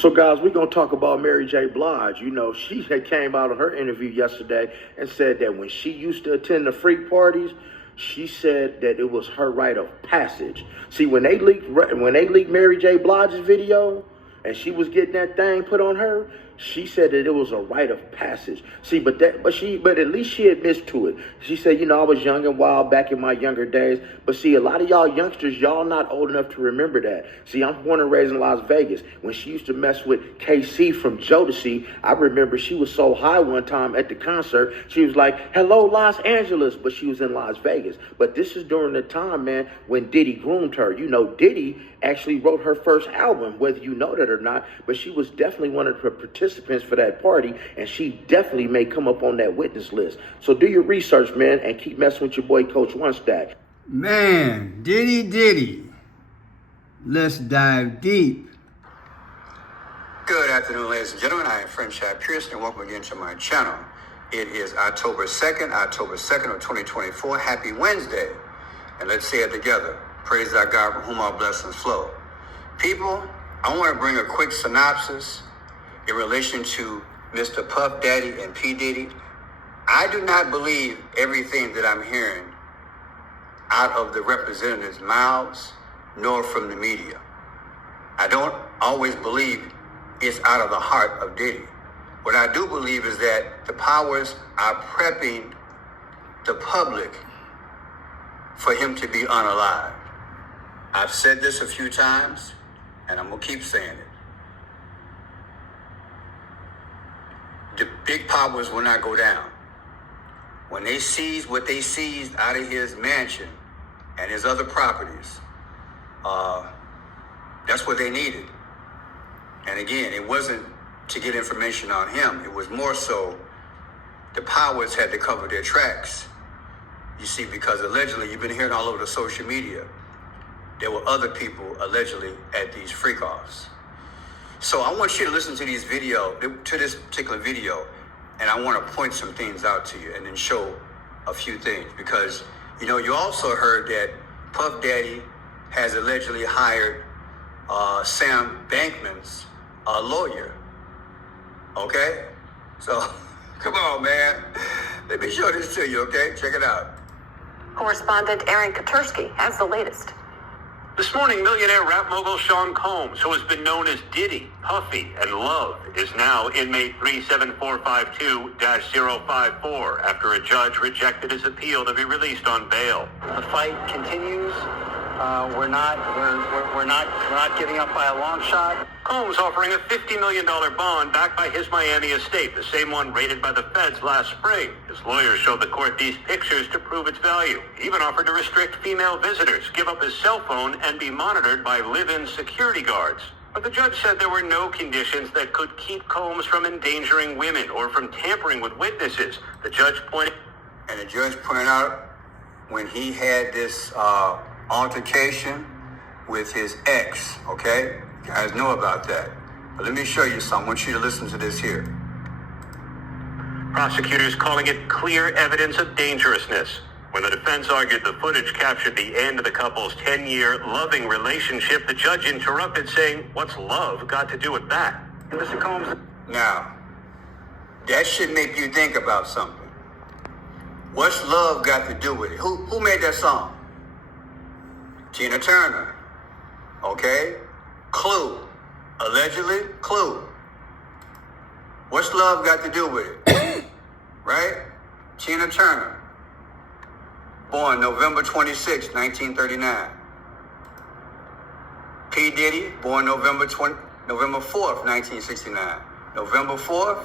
So, guys, we're going to talk about Mary J. Blige. You know, she had came out of her interview yesterday and said that when she used to attend the freak parties, she said that it was her rite of passage. See, when they leaked Mary J. Blige's video and she was getting that thing put on her, she said that it was a rite of passage. See, but at least she admits to it. She said, you know, I was young and wild back in my younger days. But see, a lot of y'all youngsters, y'all not old enough to remember that. See, I'm born and raised in Las Vegas. When she used to mess with KC from Jodeci, I remember she was so high one time at the concert, she was like, hello, Los Angeles, but she was in Las Vegas. But this is during the time, man, when Diddy groomed her. You know, Diddy actually wrote her first album, whether you know that or not, but she was definitely one of the participants for that party, and she definitely may come up on that witness list. So do your research, man, and keep messing with your boy, Coach One Stack. Man, Diddy. Let's dive deep. Good afternoon, ladies and gentlemen. I am Franchise Pearson, and welcome again to my channel. It is October 2nd of 2024. Happy Wednesday. And let's say it together. Praise our God from whom all blessings flow. People, I want to bring a quick synopsis in relation to Mr. Puff Daddy and P. Diddy. I do not believe everything that I'm hearing out of the representatives' mouths, nor from the media. I don't always believe it's out of the heart of Diddy. What I do believe is that the powers are prepping the public for him to be unalived. I've said this a few times, and I'm going to keep saying it. The big powers will not go down. When they seized what they seized out of his mansion and his other properties, that's what they needed. And again, it wasn't to get information on him. It was more so the powers had to cover their tracks. You see, because allegedly, you've been hearing all over the social media, there were other people allegedly at these freak-offs. So I want you to listen to this particular video, and I want to point some things out to you and then show a few things. Because, you know, you also heard that Puff Daddy has allegedly hired Sam Bankman's lawyer. Okay? So, come on, man. Let me show this to you, okay? Check it out. Correspondent Aaron Katursky has the latest. This morning, millionaire rap mogul Sean Combs, who has been known as Diddy, Puffy, and Love, is now inmate 37452-054 after a judge rejected his appeal to be released on bail. The fight continues. We're not giving up by a long shot. Combs offering a $50 million bond backed by his Miami estate, the same one raided by the feds last spring. His lawyers showed the court these pictures to prove its value. He even offered to restrict female visitors, give up his cell phone, and be monitored by live-in security guards. But the judge said there were no conditions that could keep Combs from endangering women or from tampering with witnesses. The judge pointed out when he had this altercation with his ex, okay? You guys know about that. But let me show you something. I want you to listen to this here. Prosecutors calling it clear evidence of dangerousness. When the defense argued the footage captured the end of the couple's 10-year loving relationship, the judge interrupted, saying, "What's love got to do with that?" Mr. Combs. Now, that should make you think about something. What's love got to do with it? Who made that song? Tina Turner. Okay? Clue. Allegedly, Clue. What's love got to do with it? Right? Tina Turner. Born November 26, 1939. P. Diddy, born November 4th, 1969. November 4th,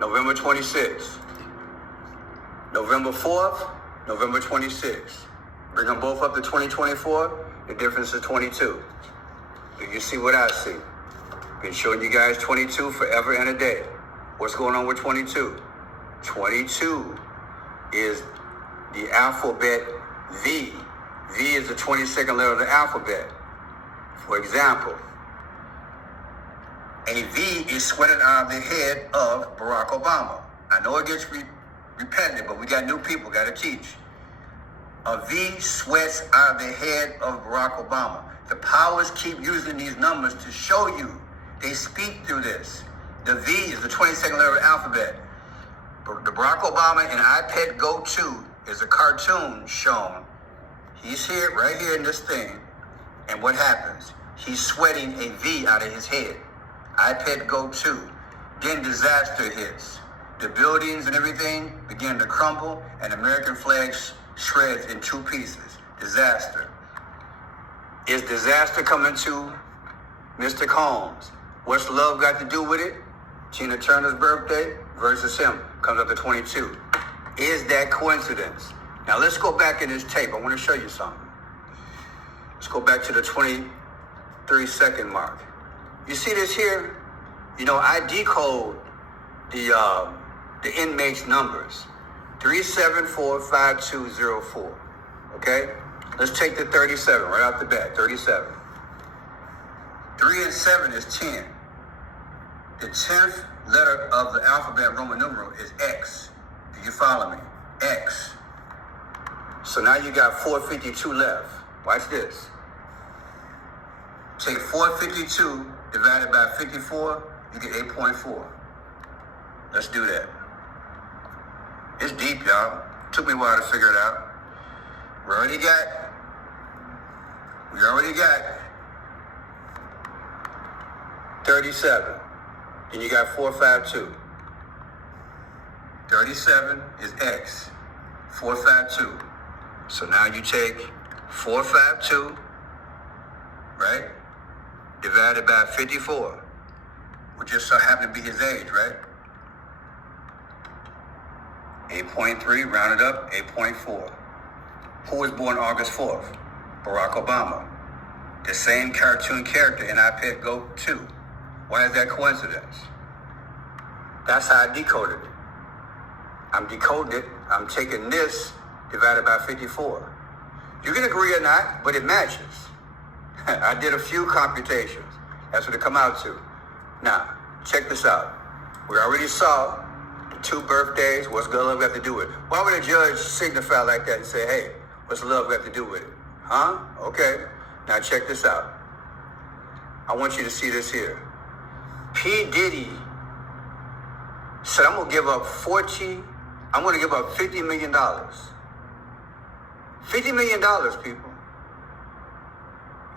November 26th. November 4th, November 26th. Bring them both up to 2024, the difference is 22. Do you see what I see? Been showing you guys 22 forever and a day. What's going on with 22? 22 is the alphabet V. V is the 22nd letter of the alphabet. For example, a V is sweated on the head of Barack Obama. I know it gets repetitive, but we got new people, got to teach. A V sweats on the head of Barack Obama. The powers keep using these numbers to show you They speak through this. The V is the 22nd letter of the alphabet. The Barack Obama in iPad Go 2 is a cartoon shown. He's here, right here in this thing. And what happens? He's sweating a V out of his head. iPad Go 2. Then disaster hits. The buildings and everything begin to crumble, and American flag shreds in 2 pieces. Disaster. Is disaster coming to Mr. Combs? What's love got to do with it? Tina Turner's birthday versus him comes up to 22. Is that coincidence? Now let's go back in this tape. I want to show you something. Let's go back to the 23-second mark. You see this here? You know, I decode the inmates' numbers. 3745204. Okay? Let's take the 37 right off the bat. 37. 3 and 7 is 10. The 10th letter of the alphabet Roman numeral is X. Do you follow me? X. So now you got 452 left. Watch this. Take 452 divided by 54, you get 8.4. Let's do that. It's deep, y'all. Took me a while to figure it out. We already got 37. And you got 452. 37 is X. 452. So now you take 452, right? Divided by 54. Which just so happen to be his age, right? 8.3, rounded up, 8.4. Who was born August 4th? Barack Obama. The same cartoon character in iPad Go 2. Why is that coincidence? That's how I decoded it. I'm decoding it. I'm taking this divided by 54. You can agree or not, but it matches. I did a few computations. That's what it come out to. Now, check this out. We already saw the 2 birthdays. What's love got to do with it? Why would a judge signify like that and say, hey, what's love got to do with it? Huh? Okay. Now check this out. I want you to see this here. P. Diddy said, I'm going to give up $50 million. $50 million, people.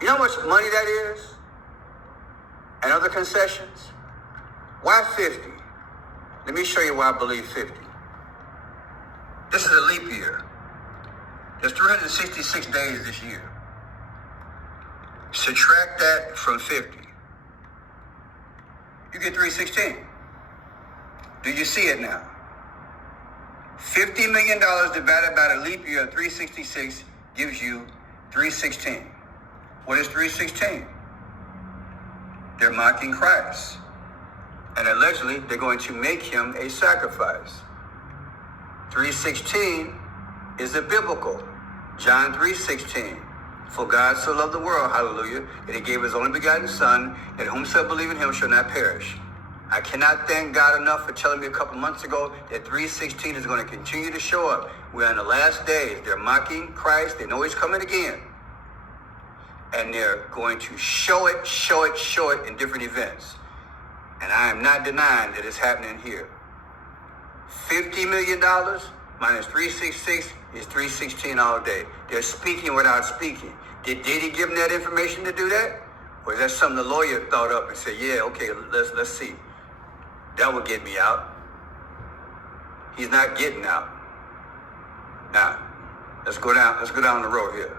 You know how much money that is? And other concessions? Why 50? Let me show you why I believe 50. This is a leap year. There's 366 days this year. Subtract that from 50. You get 316. Do you see it now? $50 million divided by the leap year of 366 gives you 316. What is 316? They're mocking Christ. And allegedly, they're going to make him a sacrifice. 316 is the biblical. John 3:16. For God so loved the world, hallelujah, that he gave his only begotten Son, that whomsoever believe in him shall not perish. I cannot thank God enough for telling me a couple months ago that 3:16 is going to continue to show up. We're in the last days. They're mocking Christ. They know he's coming again. And they're going to show it in different events. And I am not denying that it's happening here. $50 million minus 366 is 316 all day. They're speaking without speaking. Did he give them that information to do that? Or is that something the lawyer thought up and said, yeah, okay, let's see. That will get me out. He's not getting out. Now, let's go down the road here.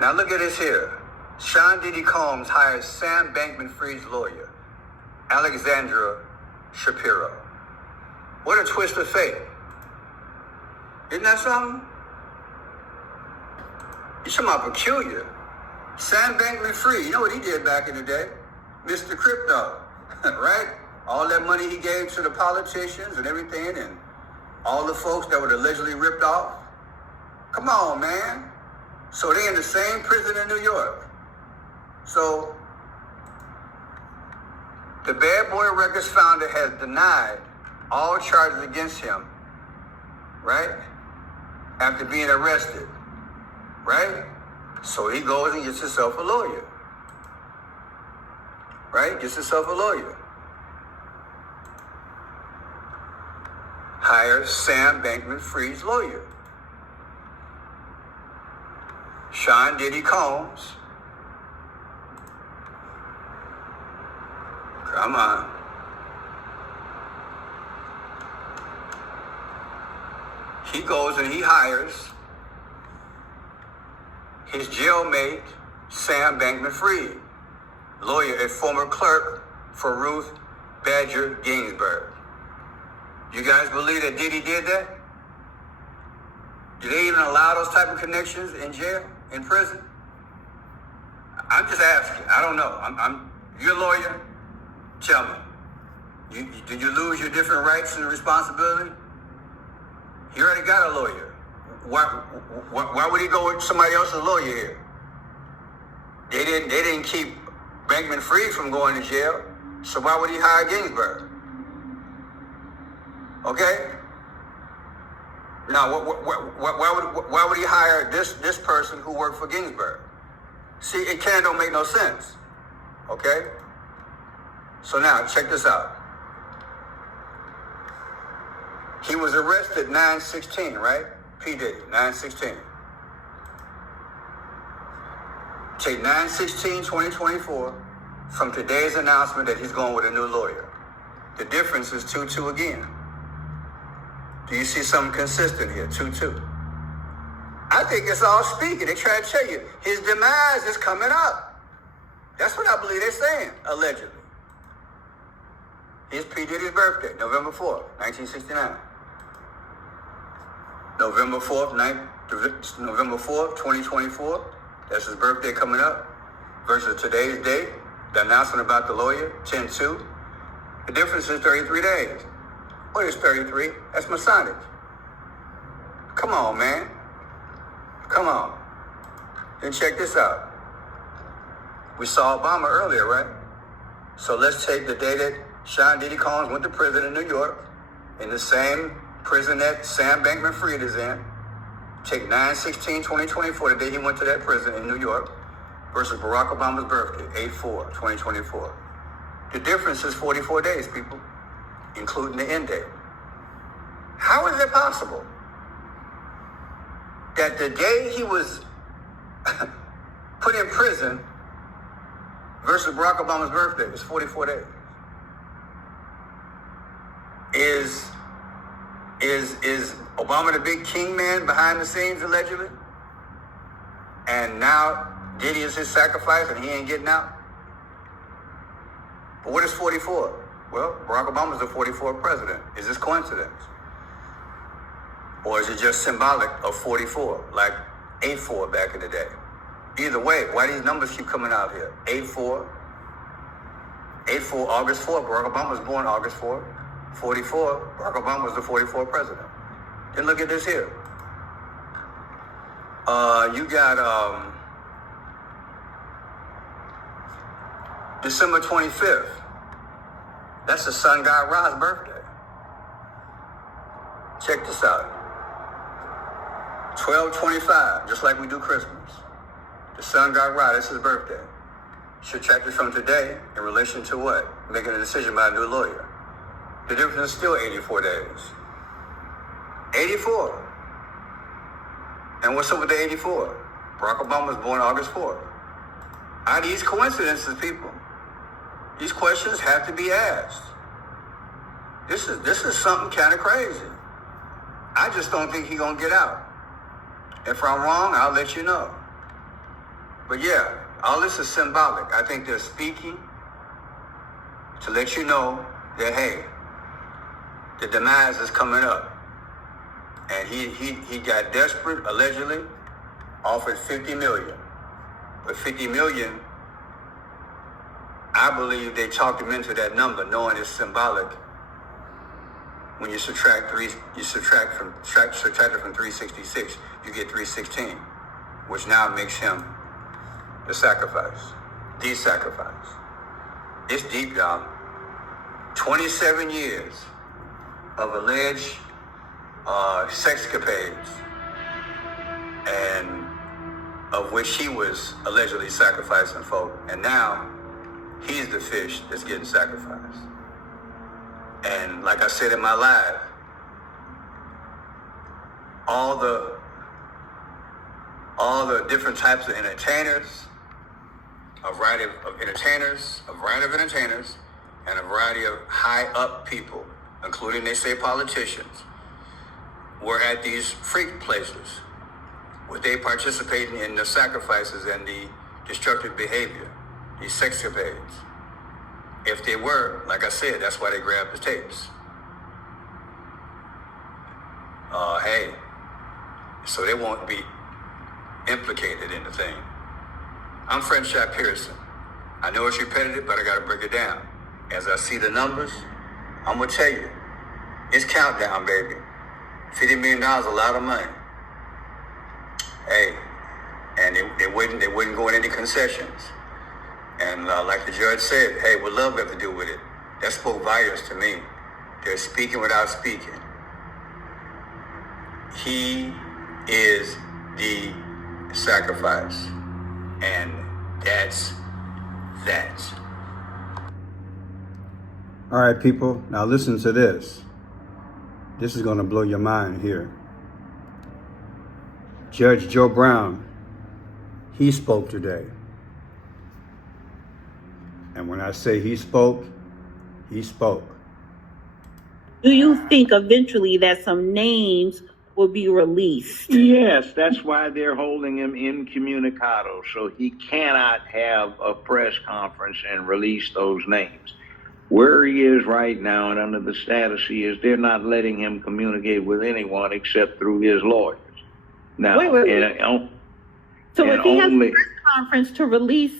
Now look at this here. Sean Diddy Combs hires Sam Bankman-Fried's lawyer, Alexandra Shapiro. What a twist of fate. Isn't that something? You're talking about peculiar. Sam Bankman-Fried, you know what he did back in the day? Mr. Crypto, right? All that money he gave to the politicians and everything and all the folks that were allegedly ripped off. Come on, man. So they in the same prison in New York. So the Bad Boy Records founder has denied all charges against him, right? After being arrested, right? So he goes and gets himself a lawyer. right? Gets himself a lawyer. Hires Sam Bankman-Fried's lawyer. Sean Diddy Combs. Come on. He goes and he hires his jailmate, Sam Bankman-Fried, lawyer and former clerk for Ruth Bader Ginsburg. You guys believe that Diddy did that? Do they even allow those type of connections in jail, in prison? I'm just asking. I don't know. You're a lawyer. Tell me. Did you lose your different rights and responsibility? You already got a lawyer. Why would he go with somebody else's lawyer here? They didn't keep Bankman-Fried from going to jail. So why would he hire Ginsburg? Okay? Now, why would he hire this person who worked for Ginsburg? See, it don't make no sense. Okay? So now, check this out. He was arrested 9/16, right? P. Diddy, 9/16. Take 9/16/2024 from today's announcement that he's going with a new lawyer. The difference is 2-2 again. Do you see something consistent here? 2-2. I think it's all speaking. They try to tell you his demise is coming up. That's what I believe they're saying, allegedly. Here's P. Diddy's birthday, November 4th, 1969. November 4th, 2024. That's his birthday coming up. Versus today's date, the announcement about the lawyer, 10-2. The difference is 33 days. What is 33? That's Masonic. Come on, man. Come on. Then check this out. We saw Obama earlier, right? So let's take the day that Sean Diddy Combs went to prison in New York, in the same prison that Sam Bankman-Fried is in. Take 9/16/2024, the day he went to that prison in New York, versus Barack Obama's birthday, 8/4/2024. The difference is 44 days, people, including the end date. How is it possible that the day he was put in prison versus Barack Obama's birthday was 44 days? Is Obama the big king man behind the scenes, allegedly? And now Diddy is his sacrifice and he ain't getting out? But what is 44? Well, Barack Obama's the 44th president. Is this coincidence? Or is it just symbolic of 44, like 8-4 back in the day? Either way, why these numbers keep coming out here? 8-4, August 4th. Barack Obama was born August 4th. 44, Barack Obama was the 44th president. Then look at this here. You got December 25th. That's the sun god Ra's birthday. Check this out. 12/25, just like we do Christmas. The sun god Ra, that's his birthday. Subtracted from today in relation to what? Making a decision by a new lawyer. The difference is still 84 days. 84. And what's up with the 84? Barack Obama was born August 4th. Are these coincidences, people? These questions have to be asked. This is something kind of crazy. I just don't think he's going to get out. If I'm wrong, I'll let you know. But yeah, all this is symbolic. I think they're speaking to let you know that, hey, the demise is coming up. And he got desperate, allegedly, offered $50 million. But $50 million, I believe they talked him into that number, knowing it's symbolic. When you subtract it from 366, you get 316, which now makes him the sacrifice. It's deep, y'all. 27 years of alleged sexcapades, and of which he was allegedly sacrificing folk. And now He's the fish that's getting sacrificed. And like I said in my live, all the different types of entertainers, a variety of entertainers, and a variety of high up people, including, they say, politicians, were at these freak places where they participating in the sacrifices and the destructive behavior, these sexcapades. If they were, like I said, that's why they grabbed the tapes. Hey, so they won't be implicated in the thing. I'm Friendship Pearson. I know it's repetitive, but I gotta break it down. As I see the numbers, I'm gonna tell you, it's countdown, baby. $50 million is a lot of money. Hey, and they wouldn't go in any concessions. And like the judge said, hey, what love have to do with it? That spoke volumes to me. They're speaking without speaking. He is the sacrifice. And that's that. All right, people, now listen to this. This is going to blow your mind here. Judge Joe Brown, he spoke today. And when I say he spoke, he spoke. Do you think eventually that some names will be released? Yes, that's why they're holding him incommunicado, so he cannot have a press conference and release those names. Where he is right now and under the status he is, they're not letting him communicate with anyone except through his lawyers. Now, so if he has a press conference to release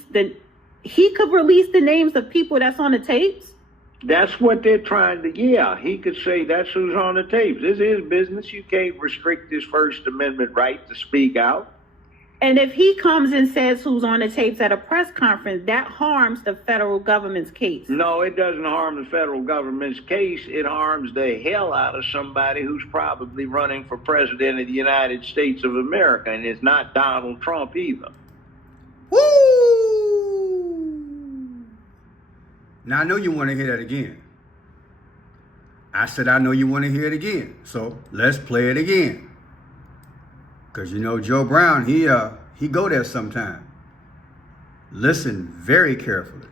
he could release the names of people that's on the tapes? That's what they're trying to, yeah. He could say that's who's on the tapes. This is business. You can't restrict his First Amendment right to speak out. And if he comes and says who's on the tapes at a press conference, that harms the federal government's case. No, it doesn't harm the federal government's case. It harms the hell out of somebody who's probably running for president of the United States of America, and it's not Donald Trump either. Woo! Now, I know you want to hear that again. I said I know you want to hear it again. So let's play it again. Because you know Joe Brown, he go there sometime. Listen very carefully.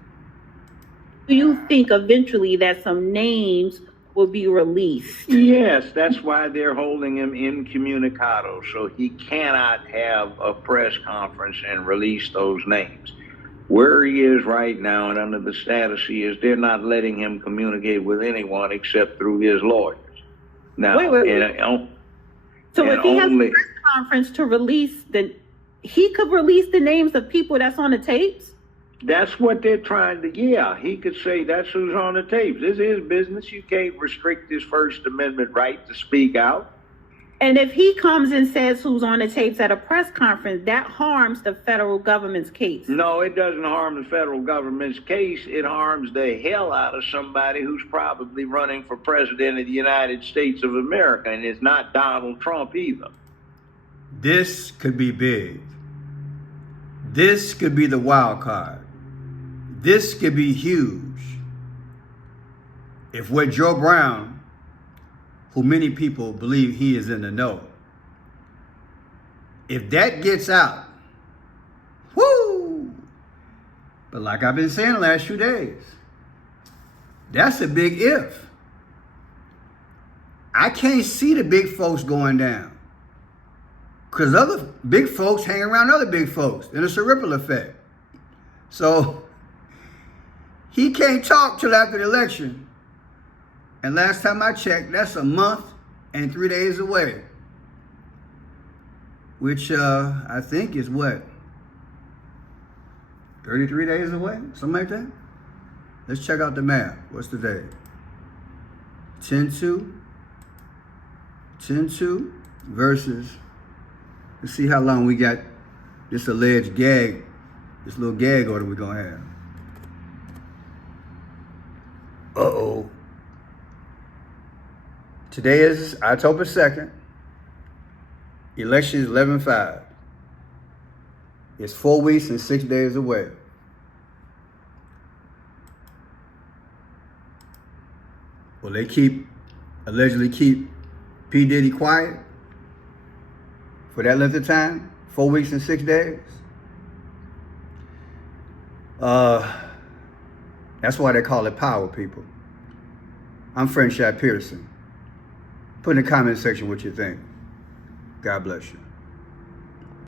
Do you think eventually that some names will be released? Yes, that's why they're holding him incommunicado, so he cannot have a press conference and release those names. Where he is right now and under the status he is, they're not letting him communicate with anyone except through his lawyers. Now, so if he has a press conference to release he could release the names of people that's on the tapes? That's what they're trying to, yeah. He could say that's who's on the tapes. This is business. You can't restrict his First Amendment right to speak out. And if he comes and says who's on the tapes at a press conference, that harms the federal government's case. No, it doesn't harm the federal government's case. It harms the hell out of somebody who's probably running for president of the United States of America, and it's not Donald Trump either. This could be big. This could be the wild card. This could be huge. If what Joe Brown, who many people believe he is in the know, if that gets out, whoo! But like I've been saying the last few days, that's a big if. I can't see the big folks going down. Because other big folks hang around other big folks, and it's a ripple effect. So he can't talk till after the election. And last time I checked, that's a month and 3 days away. Which I think is what? 33 days away? Something like that? Let's check out the math. What's the day? 10-2. 10-2 versus, let's see how long we got this alleged gag, this little gag order we're going to have. Uh-oh. Today is October 2nd. Election is 11/5. It's 4 weeks and 6 days away. Will they allegedly keep P. Diddy quiet for that length of time? 4 weeks and 6 days? That's why they call it power, people. I'm French Shad Pearson. Put in the comment section what you think. God bless you.